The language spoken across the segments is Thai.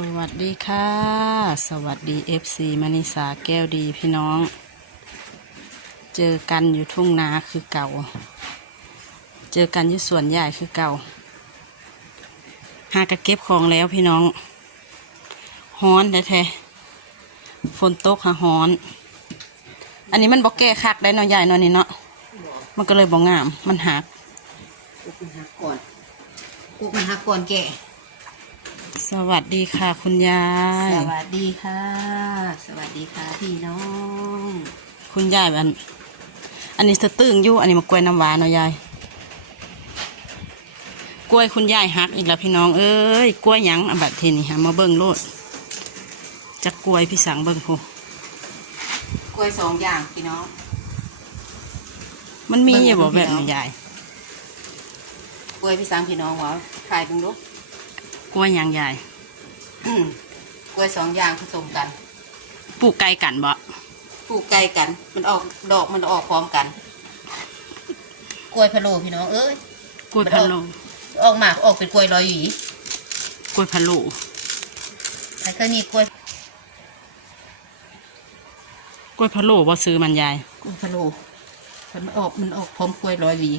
สวัสดีค่ะ สวัสดีเอฟซีมณิสาแก้วดีพี่น้อง เจอกันอยู่ทุ่งนาคือเก่า เจอกันอยู่สวนใหญ่คือเก่า หากระเก็บของแล้วพี่น้องฮ้อนแท้ๆฝนตกหาฮ้อน อันนี้มันบอกแก้คักได้เนาะใหญ่เนาะนี่เนาะมันก็เลยบอกงามมันหักกูเป็นหักก่อนกูเป็นหักก่อนแก สวัสดีค่ะคุณยาย สวัสดีค่ะ สวัสดีค่ะพี่น้อง คุณยายอัน อันนี้สะตึงอยู่ อันนี้มากล้วยน้ำหวานเนาะยาย กล้วยคุณยายหักอีกแล้วพี่น้อง เอ้ย กล้วยหยังอันบัดเทนี่ฮะมาเบิ่งโลดจะกล้วยพี่สังเบิ่งพูกล้วยสองอย่างพี่น้อง มันมีอยู่บ่เบิ่แบบงเอาพี่น้องนี้ยาย กล้วยพี่สามพี่น้องวะถ่ายเพิ่งดู กล้วยหยังยายอืมกล้วยสองอย่างผสมกันปลูกไกลกันบ่ปลูกใกล้กัน มันออกดอกมันออกพร้อมกัน กล้วยพะโล้พี่น้องเอ้ยกล้วยพะโล้ออกหมากออกเป็นกล้วยลอยหวีกล้วยพะโล้ใครเคยมีกล้วยกล้วยพะโล้บ่ซื้อมันยายกล้วยพะโล้มันออกมันออกพร้อมกล้วยลอยหวี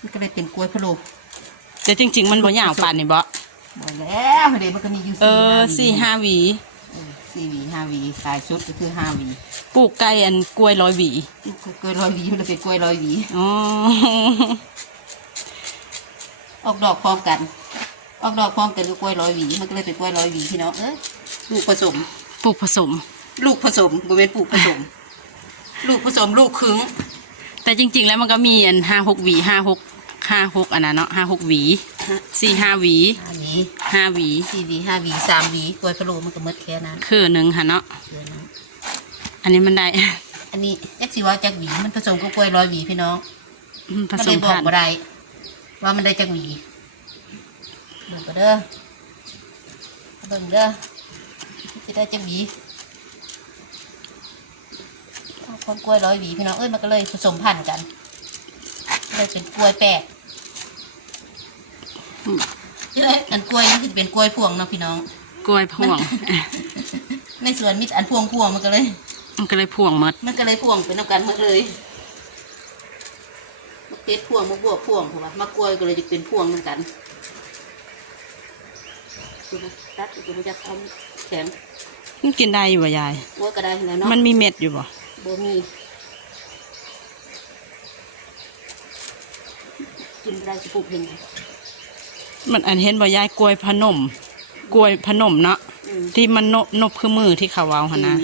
มันก็เลยเป็นกล้วยพะโล้แต่จริง ๆ มันบ่ยาวปานนี่บ่ หมดแล้วเดี๋ยวมันก็มีอยู่เออสี่สี่ห้าหวี เออสี่หวีห้าหวีขายชุดก็คือห้าหวีปลูกไก่อันกล้วยร้อยหวี กล้วยร้อยหวีมันจะเป็นกล้วยร้อยหวี อ๋อ ออกดอกพร้อมกัน ออกดอกพร้อมกันกับกล้วยร้อยหวี มันก็เลยเป็นกล้วยร้อยหวีพี่น้องเอ้ยลูกผสม ปลูกผสม ลูกผสมบริเวณปลูกผสม ลูกผสมลูกครึ่งแต่จริง ๆ แล้วมันก็มีอันห้าหกหวีห้าหก ห้าหกอันนั้นเนาะห้าหกหวีสี่ห้าหวีห้าหวีห้าหวีสี่หวีห้าหวีสามหวีกล้วยพะโล้มันก็หมดแค่นั้นคือหนึ่งค่ะเนาะเดี๋ยวนะอันนี้มันได้ อันนี้ยักษ์สิว่าจากหวีมันผสมกับกล้วยร้อยหวีพี่น้องผมันสเลมยบอกพันธุ์บ่ได้ว่ามันได้จากหวีเบิ่งก็เด้อเบิ่งเด้อสิได้จากหวีเอาคนกล้วยร้อยหวีพี่น้องเอ้ยมันก็เลยผสมพันธุ์กันเลยเป็นกล้วยแปลก ที่ไรอันกล้วยนี่คือเป็นกล้วยพวงเนาะพี่น้อง กล้วยพ่วง ในสวนมิตรอันพวงพวงมันก็เลย มันก็เลยพ่วงหมดมันก็เลยพวงเป็นน้ำกันหมดเลยมะเป็ดพวงมะบวบพวงถูกปะมะกล้วยก็เลยจะเป็นพวงเหมือนกันดูนะตัดดูมันจะทำแข็งมันกินได้อยู่บ่ยายกล้วยก็ได้แล้วเนาะมันมีเม็ดอยู่บ่โบมีกินได้จะปลูกเองมั นอันเห็นบ่ยายกล้วยพนม กล้วยพนมเนาะอืมที่มันนบนบคือมือที่เขาเอาหนนะ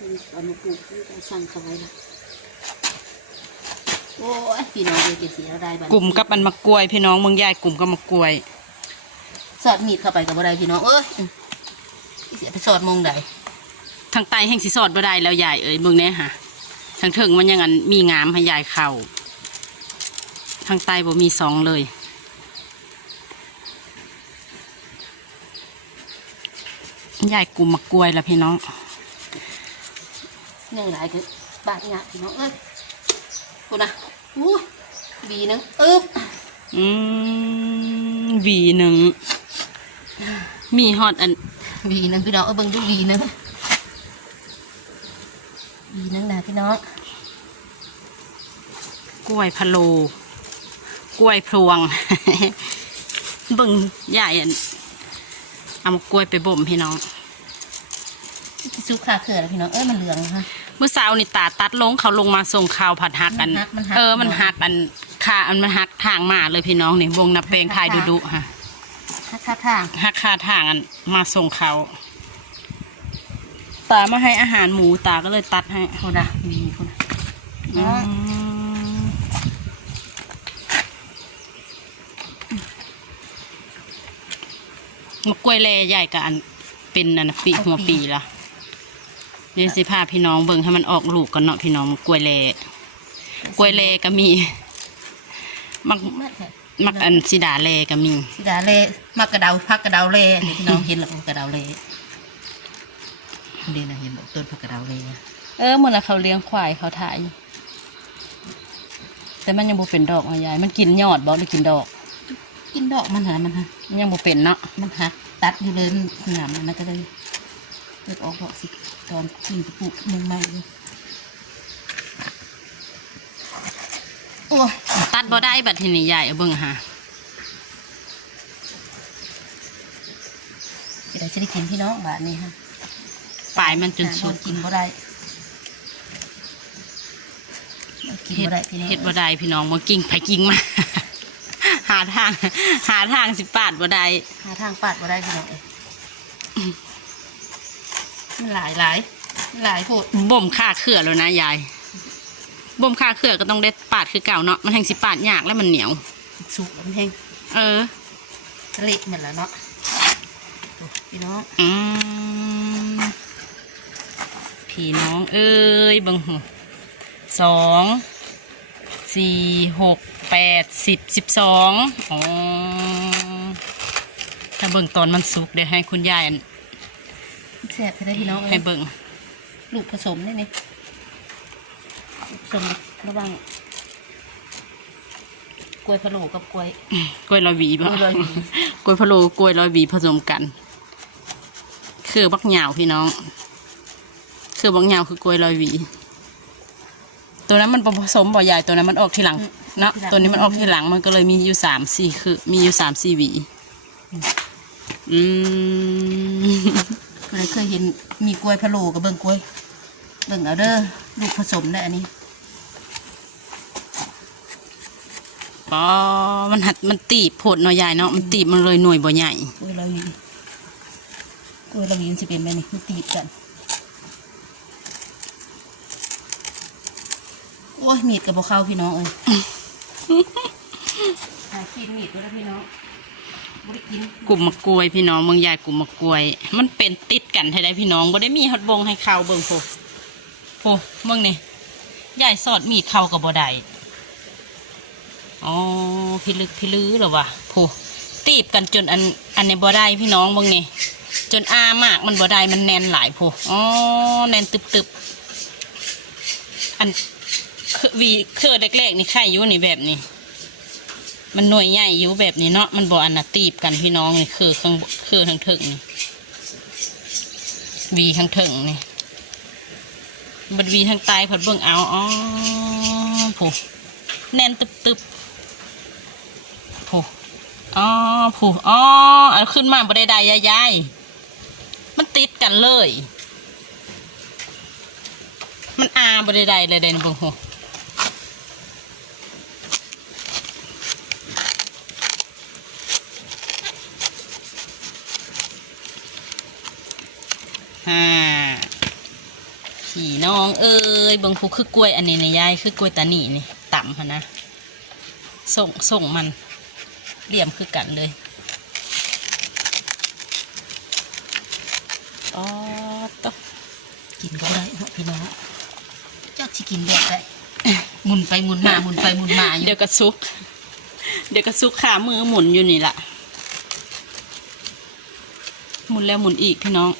อืมเอามาปลูกที่ได้สั่งเขาไว้ละโอ้ยพี่น้องเลยกินสีแล้วได้บ้างกลุ่มกับอันมะกล้วย พี่น้องเมืองยายกลุ่มกับมะกล้วย สอดมีดเข้าไปกับอะไรพี่น้องเอ้ยเสียไปสอดมงใดทางใต้แห่งสิสอดบ่ได้แล้วยายเอ้ยเบิ่งแน่ค่ะทางถึงมันยังอันมีงามให้ยายเข้า ทางใต้บ่มีสองเลยยายกลุ่มมะกล้วยแล้วพี่น้องยังหลายคือบ้านเนี่ยพี่น้องเอ้ยคุณนะอู้ยบีหนึงอึ๊บอืมหวีหนึ่งมีฮอดอันบีหนึงพี่น้องเอ้ยเบิ่งดูบีหนึงบีหนึงนะพี่น้องกล้วยพะโล กล้วยพลวงเบิ่งใหญ่อันเอามากล้วยไปบ่มพี่น้องซุปขาเขือแล้วพี่น้องเอ้ยมันเหลืองฮะเมื่อเช้านี่ตาตัดลงเขาลงมาส่งข่าวผัดหักกันมันหักมันหักเออมันหักอันขาอันมันหักทางมาเลยพี่น้องนี่วงนับแปลงทายดุดุๆค่ะหักข้าทางหักคาทางอันมาส่งเขาตามาให้อาหารหมูตาก็เลยตัดให้คุณนะบีคุณนะ มะกล้วยแล่ใหญ่กับอันเป็นอันน่ะปีหัวปีละเดี๋ยวสิพาพี่น้องเบิ่งให้มันออกลูกกันเนาะพี่น้องมะกล้วยแล่กล้วยแล่ก็มีมักเมื่อไหร่มักอันสีดาแล่ก็มีสิดาเล่มักกระเดาพักกระเดาเล่นี่พี่น้องเห็นหรอกกระเดาเล่เดี๋ยวนะเห็นบอกต้นพักกระเดาเล่เออเมื่อเขาเลี้ยงควายเขาถ่ายแต่มันยังบ่เป็นดอกอะยายมันกินยอดบ่หรือกินดอก กินดอกมันหามันฮะยังบ่เป็นเนาะมันหักตัดอยู่เลยมันหนามมันนะก็เลยเลือดออกดอกสิตอนกินตะปุกมึงใหม่เลยโอ้ยตัดบ่ได้บัดทีนี้ยายเอาเบิ่งหาจะได้จะได้กินพี่น้องบาทนี้ฮะปลายมันจนหาสุบ่ดกินบ่ได้กินเฮ็ดบ่ได้พี่น้องเฮ็ดบ่ได้พี่น้องบ่กิ่งไผกิ่งมาหาทาง หาทางสิปาดบ่ได้หาทางปาดบ่ได้พี่น้องเอ้ยมันหลายหลายมันหลายโพดบ่มค่าเครือแล้วนะยายบ่มค่าเครือก็ต้องได้ปาดคือเก่าเนาะมันแห่งสิปาดยากแล้วมันเหนียวสุกแล้วมันแห้งเออทะเลหมดแล้วเนาะโอ้พี่น้องอืมพี่น้อง เอ้ยเบังหูสอง สี่หกแปดสิบสิบสองอ๋อถ้าเบิ่งตอนมันสุกเดี๋ยวให้คุณยายอันแซ่บจะได้พี่น้องเอ้ให้ยเบิ่งลูกผสมนี่นี่ลูกผสมระหว่างกล้วยพะโล้กับกล้วยกล้วยลอยหวีบ่กล้วยลอยหวีกล้วยพะโล้กล้วยลอยหวีผสมกัน คือบักเหยาวพี่น้อง คือบักเหยาวคือกล้วยลอยหวี ตัวนั้นมันบ่ผสมบ่ใหญ่ตัวนั้นมันออกทีหลังเนาะตัวนี้มันออกทีหลังมันก็เลยมีอยู่สามสี่คือ มีอยู่สามสี่หวี อืมเคยเคยเห็นมีกล้วยพะโล้กับเบิ่งกล้วยเบิ่งเอาเด้อลูกผสมได้อันนี้ปอมันหัดมันตีบโผดหน่อยใหญ่เนาะมันตีบมันเลยหน่วยบ่ใหญ่ กล้วยลอยหวีกล้วยลอยหวีมันจะเป็นแบบนี้มันตีบกัน อ้ยมีดกับบ่เข้าพี่น้องเอ้ยหากินมีดด้วยนะพี่น้องบ่ได้กินกลุ่มมะกรวยพี่น้องเมืองใหญ่กลุ่มมะกรวย มันเป็นติดกันให้ได้พี่น้องบ่ได้มีฮอดบงให้เข้าเบิ่งโพโพเบิ่งนี่ใหญ่สอดมีดเข้ากับบ่ได้อ๋อพิลึกพิลือเหรอวะโพตีบกันจนอันอันนี้บ่ได้พี่น้องเบิ่งนี่จนอามากมันบ่ได้มันแน่นหลายโพอ๋อแน่นตึบๆอันคือ วีเครือแรกๆนี่ไข่อยู่นี่แบบนี้ มันหน่วยใหญ่อยู่แบบนี้เนาะมันบ่อันน่ะตีบกันพี่น้องนี่คือข้างคือข้างถึงนี่วีข้างถึงนี่บัดวีข้างใต้พอดเบิ่งเอาอ๋อผู้แน่นตึบตึบผู้อ๋อผู้อ๋ออันขึ้นมาบ่ได้ได้ยายมันติดกันเลย มันอาบ่ได้ได้เลยเดนบิ่งโหฮ่าขี่น้องเอ้ยบิ่งผูคือกล้วยอันนี้นะยายคือกล้วยตานีนี่ต่ำฮะนะส่งส่งมันเหลี่ยมคือกันเลยอ๋อตะกินก็ได้พี่น้องเจ้าที่กินแบบได้หมุนไปหมุนมาหมุนไปหมุนมาอยู่เดี๋ยวกระซุก เดี๋ยวกระซุกขามือหมุนอยู่นี่ล่ะหมุนแล้วหมุนอีกพี่น้อง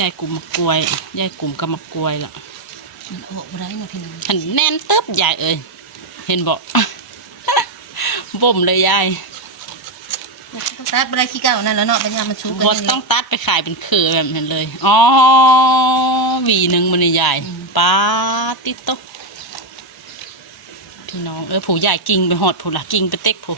ยายกลุ่มมะกรวยยายกลุ่มกับมะกรวยล่ะมันออกบ่ได้เนาะพี่น้องหันแน่นตึ๊บยายเอ้ยเห็นบอกบ่มเลยยายตัดบ่ได้ขี้เก่านั่นแล้วเนาะเป็นยามมันชุกกันบ่นี่ต้องตัดไปขายเป็นเคือแบบนั้นเลยอ๋อหวีหนึ่งมันนี่ยายป้าติดโตะพี่น้องเออผู้ใหญ่กิ่งไปหอดผู้ละกิ่งไปเต็กผู้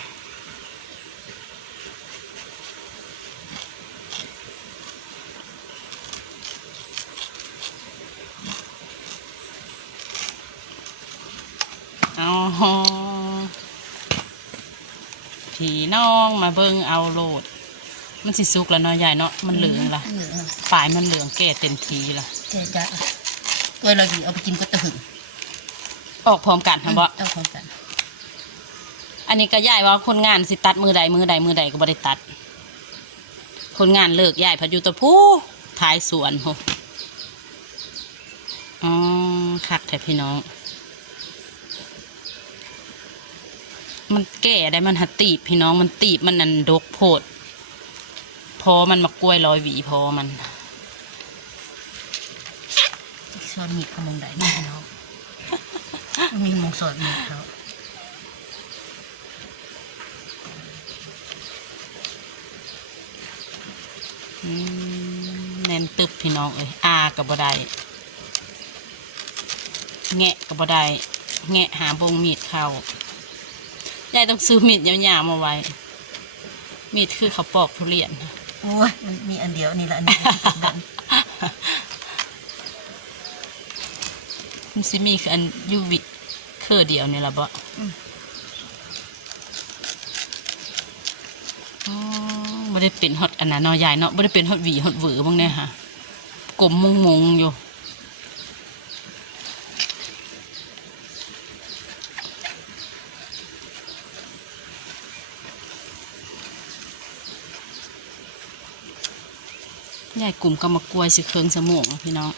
อ๋อพี่น้องมาเบิ่งเอาโลด มันสิสุกแล้วเนาะยายเนาะมันเหลืองละเหลืองอะปลายมันเหลืองแก่เต็มทีละแกจะตัวเราดีเอาไปกินก็ตะหึงออกพร้อมกันครับบ่เอาพร้อมกันอันนี้ก็ยายว่าคนงานสิตัดมือใดมือใดมือใดก็บ่ได้ตัด คนงานเลิกยายพัดอยู่แตะผู้ท้ายสวนโหอ๋อคักแท้พี่น้อง มันแก่ได้มันหัดตีบพี่น้องมันตีบมันนันดกโพด พอมันมากล้วยลอยหวีพอมันช้อนมีดขมงได้นี่พี่น้องมีหมงสดมีเขาอืมแน่นตึบพี่น้องเอ้ยอากับบ่ได้แงะกับบ่ได้แงะหาบงมีดเข้า ยายต้องซื้อมีดยาวๆมาไว้ มีดคือเขาวปอกทุเรียน โอ้ยมันมีอันเดียวนี่ละอันนี้มันสิมีคืออันอยูวิเคอเดียวนี่ละบ่อ๋อไม่ได้เป็นฮอตอันนั้นเนาะยายเนาะไม่ได้เป็นฮอตหวีฮอตเหวอบ้างเนี่ยค่ะกลมมงมงๆอยู่ ยายกลุ่มกำมะกล้วยสิเคิงสมองพี่น้อง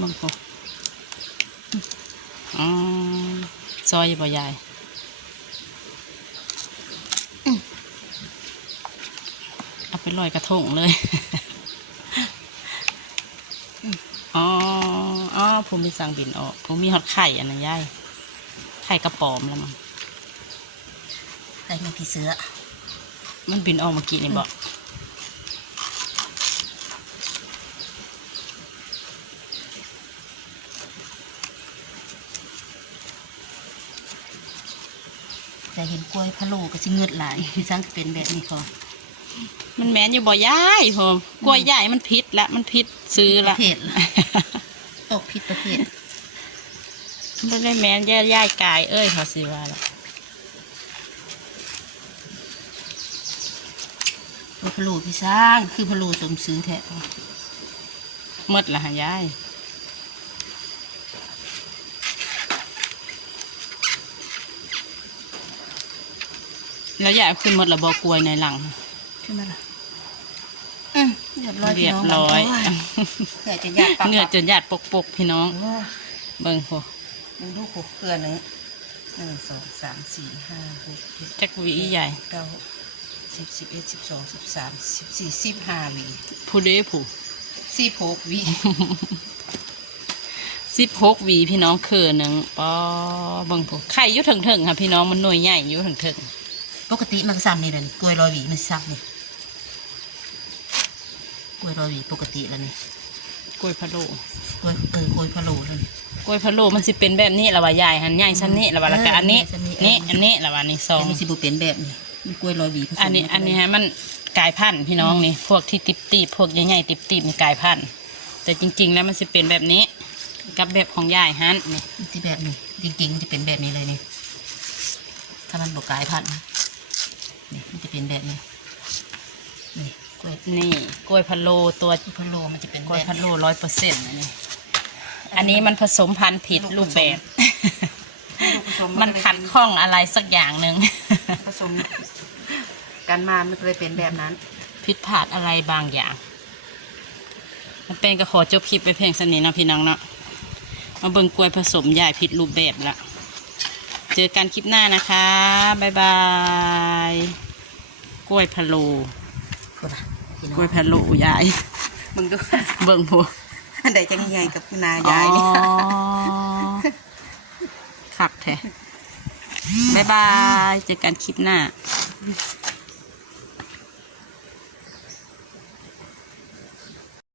มึงพออ๋อซอยบ่ยายอืมเอาไปลอยกระทงเลยอ๋ออ๋อผมมีสั่งบินออก ผมมีฮอตไข่อันนั้นยายไข่กระป๋อมแล้วมั้งใส่มีผีเสือ มันบินออกเมื่อกี้นี่บอก แต่เห็นกล้วยพะโล้ก็สิเงืดหลายพี่สังเป็นแบบนี้พอมันแมนอยู่บ่ยายผมกล้วยยายมันพิษละมันพิษซื้อปละระเภทละตกผิดประเภทไม่ได้แมนย่ายายกายเอ้ยเขาสิว่าละกล้วยพะโล้พี่สร้างคือพะโล้สมซื้อแท้หมดละหายาย แล้วยายเอาขึ้นหมดละบอกล้วยในหลังใช่ไหมล่ะอืมเรียบร้อยเรียบร้อยเกิดจะยากปักเนื้อจนญาติปกปกๆพี่น้องโอ้เบิ่งพอมึงดูขบเกลือหนึ่งหนึ่งสองสามสี่ห้าหกเจ็ดจักหวีใหญ่เก้าสิบสิบเอ็ดสิบสองสิบสามสิบสี่สิบห้าหวีผู้เด้ผู้สิบหกหวีสิบหกหวีพี่น้องคือหนึ่งปอเบิ่งผู้ไข่อยุถึงถึงๆค่ะพี่น้องมันหน่วยใหญ่อยุถึงถึง ปกติมันก็ซ้ำนี่เลยกล้วยร้อยหวีมันซ้ำนี่กล้วยร้อยหวีปกติแล้วนี่ๆกล้วยพะโล้กล้วยเออกล้วยพะโล้เลยกล้วยพะโล้มันสิเป็นแบบนี้ละว่าใหญ่หันใหญ่ชั้นนี้ละว่าแล้วก็อันนี้เอออันนี้นี่อันนี้ละว่านี่สองแต่มันสิบุเป็นแบบนี้มันกล้วยร้อยหวีผสมอันนี้อันนี้ฮะมันกลายพันธุ์พี่น้องนี่พวกที่ติบตีบพวกใหญ่ๆติบตีบนี่กลายพันธุ์แต่จริง ๆ แล้วมันจะเป็นแบบนี้กับแบบของยายฮันนี่มันสิแบบนี้จริงๆมันจะเป็นแบบนี้เลยนี่ถ้ามันบกกลายพันธุ์ นะนี่มันจะเป็นแบบนี้นี่กล้วยนี่กล้วยพะโล้ตัวพะโล้มันจะเป็นกล้วยแบบพะโล้ร้อยเปอร์เซ็นต์อันนี้ อันนี้มันผสมพันธุ์ผิดรูปแบบ มันขัดข้องอะไรสักอย่างหนึ่งผสมกันมามันก็เลยเป็นแบบนั้น ผิดพลาดอะไรบางอย่าง มันเป็นก็ขอจบคลิปไปเพียงสนี้นะพี่น้องเนาะมาเบิ่งกล้วยผสมยายผิดรูปแบบละ เจอกันคลิปหน้านะคะบ๊ายบาย กล้วยพะโล้ก็ได้พี่น้องกล้วยพะโล้ยาย มึงดูเบิ่งพวกอันใดจะใหญ่กับนายายนี่อ๋อขักแท้บ๊ายบาย เจอกันคลิปหน้า